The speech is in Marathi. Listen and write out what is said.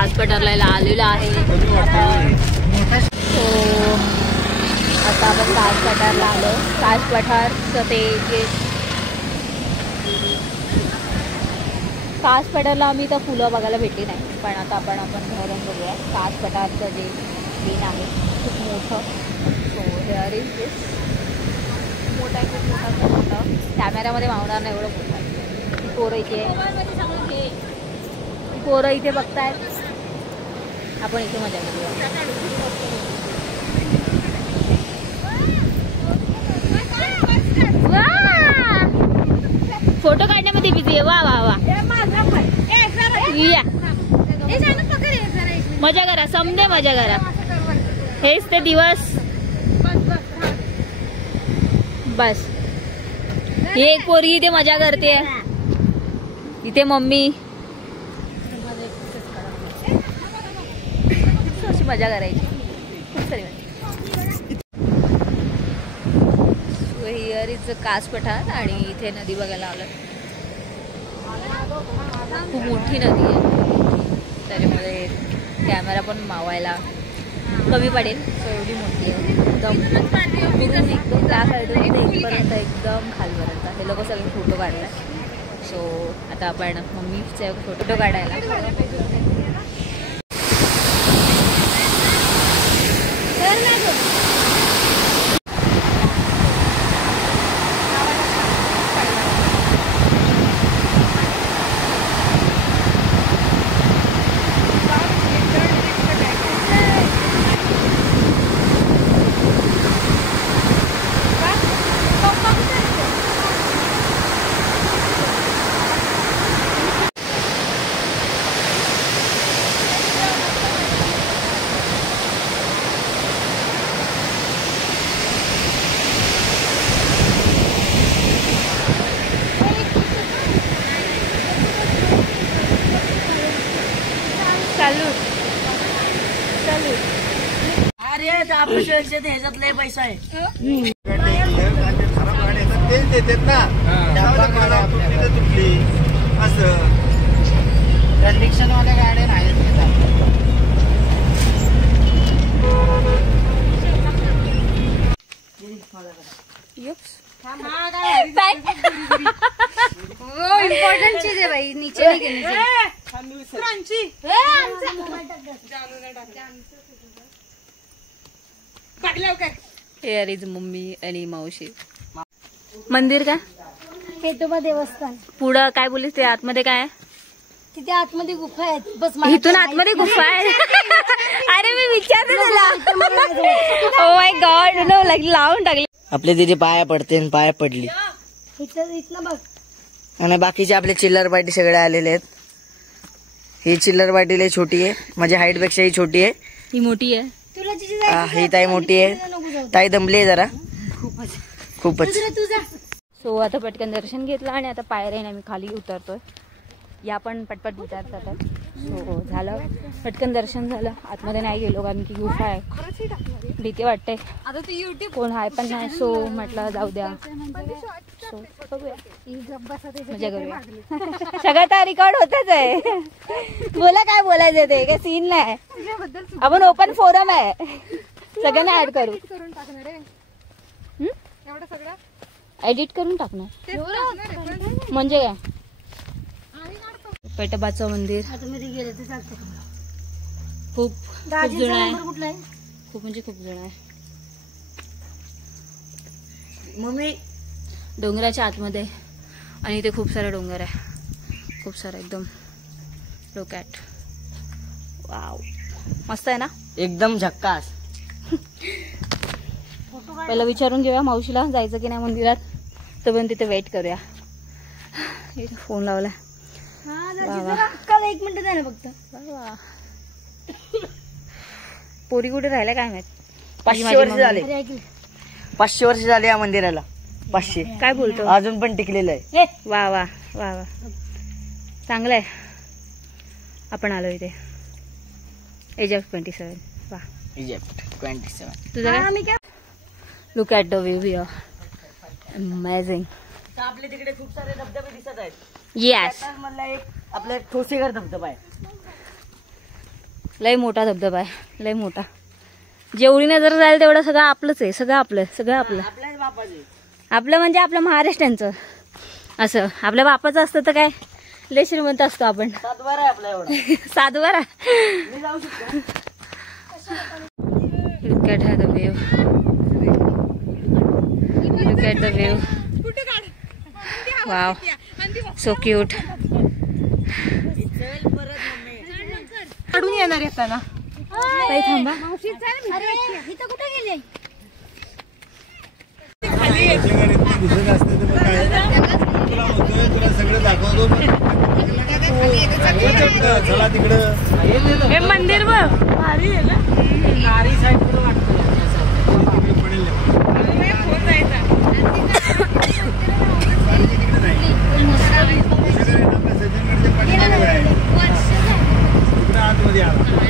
कास पठारला आलेलो आहे. हो आता आपण कास पठारला आलो. कास पठारचं ते जे कास पठारला आम्ही तर फुलं बघायला भेटली नाही, पण आता आपण धरण बघूया. कास पठारचं जे सीन आहे खूप मोठं. सो हेअर इज दिस. मोठा आहे, खूप मोठं. कॅमेऱ्यामध्ये मावणार नाही एवढं मोठं आहे. पोरं इथे बघतायत. आपण इथे मजा करूया. फोटो काढण्यामध्ये बिझी आहे. वा वा वा या मजा करा, समजे मजा करा. हेच ते दिवस. बस ही एक पोरगी इथे मजा करते. इथे मम्मी अशी मजा करायची. खूप सारी हिअर इज कास पठार आणि इथे नदी बघायला आलं. खूप मोठी नदी आहे, त्याच्यामध्ये कॅमेरा पण मावायला कमी पडेल. एवढी मोठी आहे एकदम त्या साईडून इथपर्यंत एकदम खालपर्यंत. हे लोक सगळे फोटो काढतात. सो आता आपण मम्मीचे फोटो काढायला ह्याच्यातले पैसा आहे. तेच देतात ना असं. कंडिक्शन वाल्या गाड्या नाहीत. इम्पॉर्टंट चीज है भाई. नीचे नहीं गिरनी चाहिए. हेअर इज मम्मी आणि मावशी. मंदिर का पेटोबा देवस्थान. पुढं काय बोलीस ते आतमध्ये काय आहे? तिथे आतमध्ये गुफा आहेत. बस इथून आतमध्ये गुफा आहे. अरे मी विचारते तुला. ओ माय गॉड नो लावून टाकली. आपले तिथे पाया पडते, पाया पडली. इथनं बघ. आणि बाकीचे आपले चिल्लर पार्टी सगळे आलेले आहेत. ही चिल्लर पार्टी लय छोटी आहे, माझ्या हाईट पेक्षा ही छोटी आहे. ही मोठी आहे. ही ताई मोठी आहे. ताई दमली आहे जरा खूपच. सो आता पटकन दर्शन घेतलं आणि आता पायऱ्याने आम्ही खाली उतरतोय. या पण पटपट उतरतात. सो झालं, पटकन दर्शन झालं. आतमध्ये नाही गेलो कारण की गुफा आहे, भीती वाटते. कोण आहे पण नाही. सो म्हटलं जाऊ द्या. सो बघूया, मजा करूया. सगळं तर रेकॉर्ड होतच आहे. बोला काय बोलायचं ते काय सीन नाही. आपण ओपन फोरम आहे, सगळ्यांना ऍड करू. एडिट करून टाकणार म्हणजे काय. पेटोबाचं मंदिर खूप जुनं आहे. खूप म्हणजे खूप जुनं आहे. मम्मी डोंगराच्या आतमध्ये आणि इथे खूप सारे डोंगर आहे. खूप सारे एकदम. Look at. वाव मस्त आहे ना. एकदम झक्कास. पहिला विचारून घेऊया मावशीला जायचं की नाही मंदिरात. तर पण तिथे वेट करूया. फोन लावला. एक मिनिट द्या ना फक्त. पोरी कुठे राहिल्या काय माहित. 500 वर्ष झाले. 500 वर्ष झाले या मंदिराला. 500 काय बोलतो. अजून पण टिकलेलं आहे. वा वा वा वा चांगलं आहे. आपण आलो इथे. Age of 27. वा इजिप्त 27. तुझं काय. Look at the view here. Amazing. आपले तिकडे खूप सारे धबधबे दिसत आहेत. येस. मला एक आपला ठोसेघर धबधबा आहे. लय मोठा धबधबा आहे, लय मोठा. जेवढी नजर जाईल तेवढं सगळं आपलंच आहे, सगळं आपलं, सगळं आपलं. आपलं म्हणजे आपलं महाराष्ट्रांचं. असं आपल्या बापाचं असतं तर काय लय श्रीमंत असतो आपण. सातबारा. Look at the view. Look at the view. Wow, so cute. काढून येणार येताना ताई थांबा. इथं कुठे गेले? दिसत असते तर मग काय तुला म्हणतोय, तुला सगळं दाखवतो. चला तिकडं. हे मंदिर बघ भारी आहे ना. नारी साईड कडे वाटतं पडेल सज्जनगडच्या पाठीमागे आहे. तिकडं आतमध्ये आला.